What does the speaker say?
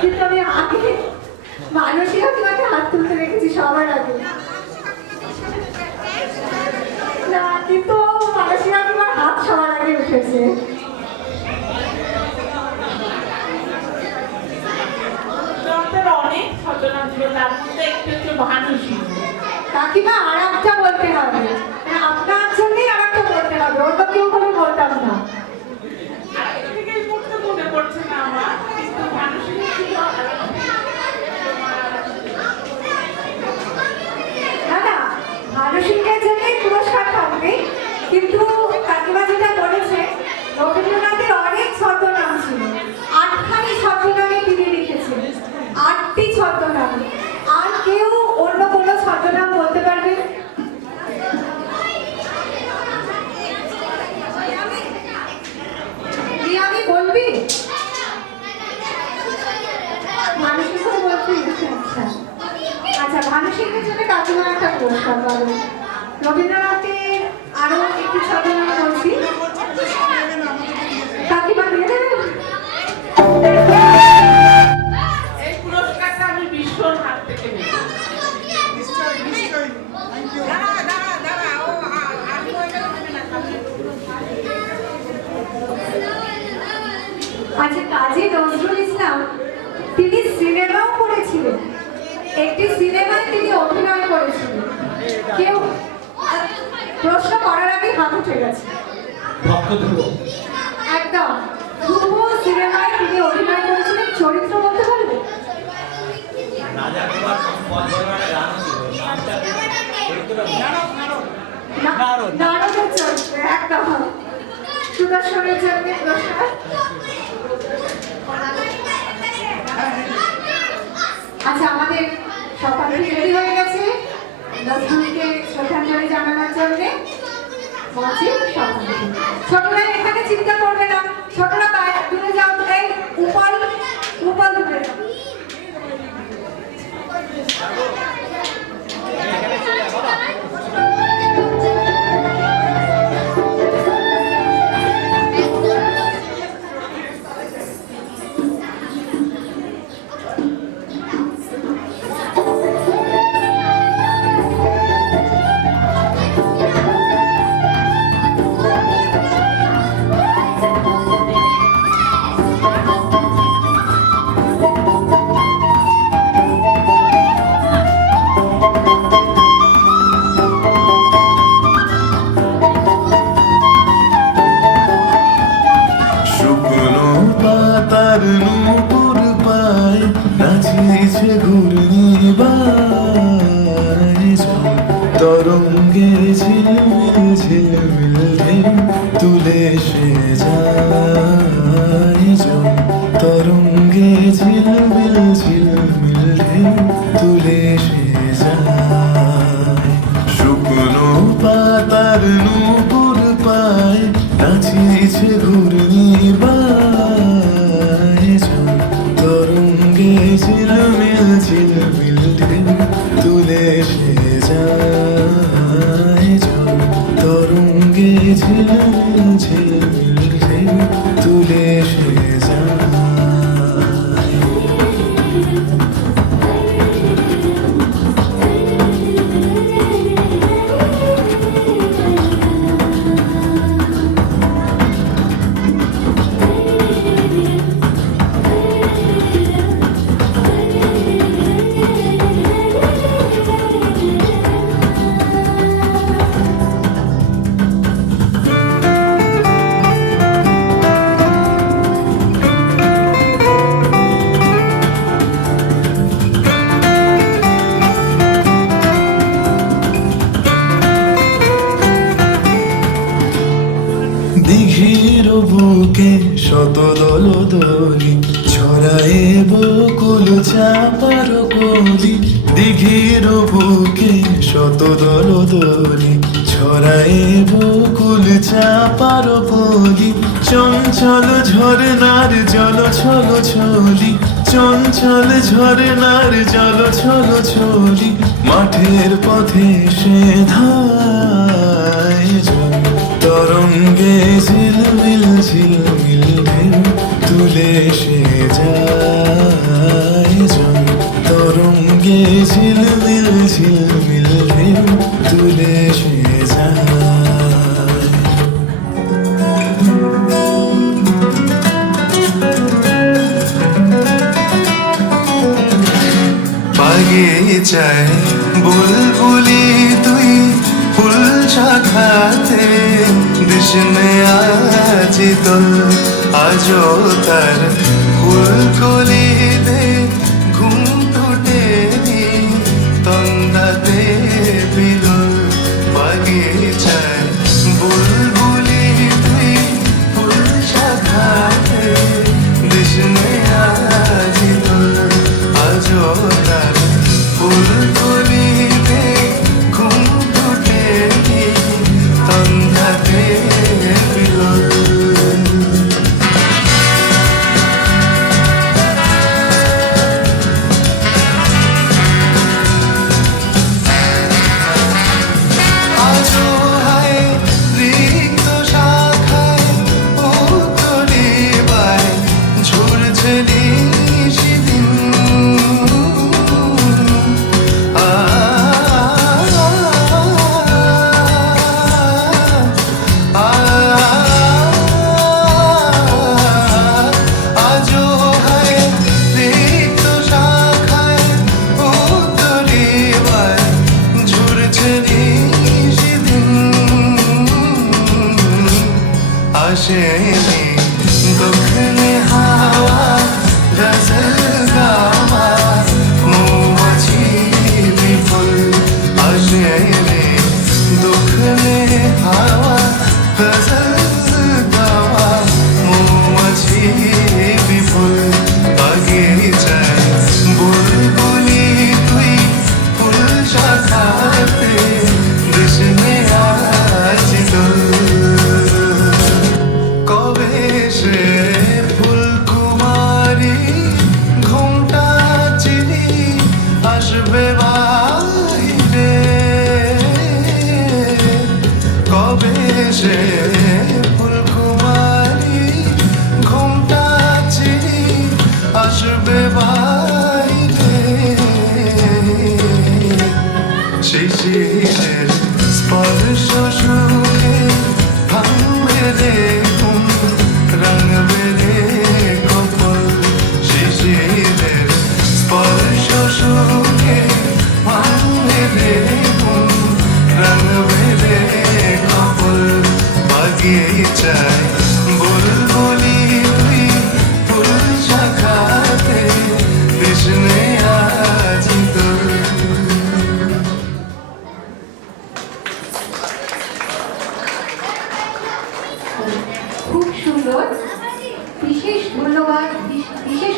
কিন্তু আমি আগে মানসী কাকিমাকে হাত তুলতে রেখেছি সবার আগে। না, কিন্তু মানসী কাকিমার হাত সবার আগে উঠেছে। অনেক ঘটনা ছিল, তার মধ্যে একটু একটু ভানুষী। কাকিমা আর একটা বলতে হবে, আপনার জন্যই আর একটা বলতে হবে, অন্য কেউ করে বলতাম না। আরেকটা থেকে এই মুহূর্তে মনে পড়ছে না আমার, কিন্তু ভানুষী ছিল। না না, মানসিকের জন্যই পুরস্কার থাকবে, কিন্তু কাকিমা যেটা বলেছে রবীন্দ্রনাথের অনেক ছদ্মনাম ছিল, 8খানি ছদ্মনামে তিনি লিখেছেন, 8টি ছদ্মনাম। আর কেউ অন্য কোনো ছদ্মনাম বলতে পারবে? আমি বলবি মানুষের কথা বলবি? আচ্ছা আচ্ছা, মানুষের জন্য কাকিমা একটা পুরস্কার পাবে। রবীন্দ্রনাথের আরো একটি ছদ্মনাম বলছি, কাকিমা দিয়ে দেবেন? এই পুরস্কারটা আমি বিশ্বর হাত থেকে নেব। আচ্ছা, কাজী নজরুল ইসলাম তিনি সিনেমাও করেছিলেন, একটি সিনেমায় তিনি অভিনয় করেছিলেন। কেউ প্রশ্ন করার আগে হাত উঠে গেছে। একদম, ধ্রুব সিনেমায় তিনি অভিনয় করেছিলেন, চরিত্র বলতে পারবে? নারদের চরিত্রে একদম। সুদর্শনের জন্য পুরস্কার। আচ্ছা, আমাদের সকাল রেডি হয়ে গেছে নজরুলকে শ্রদ্ধাঞ্জলি জানানোর জন্য। ছোটরা এখানে চিন্তা করবে না, ছোটরা বাইরে দূরে যাও, এই উপর উপর দূরে যাও। নূপুর পায় নাচিছে ঘূর্ণিবায়, তরঙ্গে ঝিলমিল ঝিলমিল ঢেউ তুলে সে যায়, তরঙ্গে ঝিলমিল ঝিলমিল ঢেউ তুলে সে যায়। শুকনো পাতার নূপুর পায় নাচিছে ঘূর্ণিবায়, তরঙ্গে ঝিলমিল ঝিলমিল ঢেউ তুলে সে যায়, তরঙ্গে ঝিলমিল ঝিলমিল ঢেউ তুলে সে যায়। দিঘির বুকে শত দলদলি ছড়ায়ে বকুল চাপার কলি, দিঘির বুকে শত দলদলি ছড়ায়ে বকুল চাপার কলি, চঞ্চল ঝরনার জল ছল ছলি, চঞ্চল ঝরনার জল ছল ছলি, মাঠের পথে সে ধায়, তরঙ্গে ঝিলমিল ঝিলমিল ঢেউ তুলে সে যায়। ঝিলমিল ঝিলমিল ঢেউ তুলে সে যায়। বাগিচায় বুলবুলি তুই ফুল শাখাতে দিশনে আজি দোল আজও তার ফুলকলি দে ঘুম টুটেনি তন্দাতে বিদুল। বাগিচায় বুলবুলি তুই ফুল শাখাতে দিশনে আজি দোল আজও তার ফুলকলিতে ঘুম টুটেনি তন্দাতে বিদুল। আজও হায় রিক্ত শাখায় উত্তরিবায় ঝরছে নিশিদিন। আজও হায় রিক্ত শাখায় উত্তরিবায় ঝরছে নিশিদিন। আসেনি দক্ষিণে হাওয়া গজল গাওয়া মৌমাছি বিপুল। আসেনি দক্ষিণে হাওয়া গজল গাওয়া মৌমাছি বিপুল। বাগিচায় বুলবুলি তুই ফুল শাখাতে দিশনে আজি দোল। কবে সে ফুলকুমারী ঘুমটা চিনি আসবে বাহিরে। কবে সে ফুলকুমারী ঘুমটা চিনি আসবে বাহিরে। শিশিরের স্পর্শ শুনে ভাঙবে রে ঘুম রাঙবে রে কপল। শিশিরের স্পর্শ শুনে ভাঙবে রে ঘুম রাঙবে রে কপল। বাগিচায় বুলবুলি তুই ফুল শাখাতে দিশনে আজি দোল। খুব সুন্দর। বিশেষ ধন্যবাদ, বিশেষ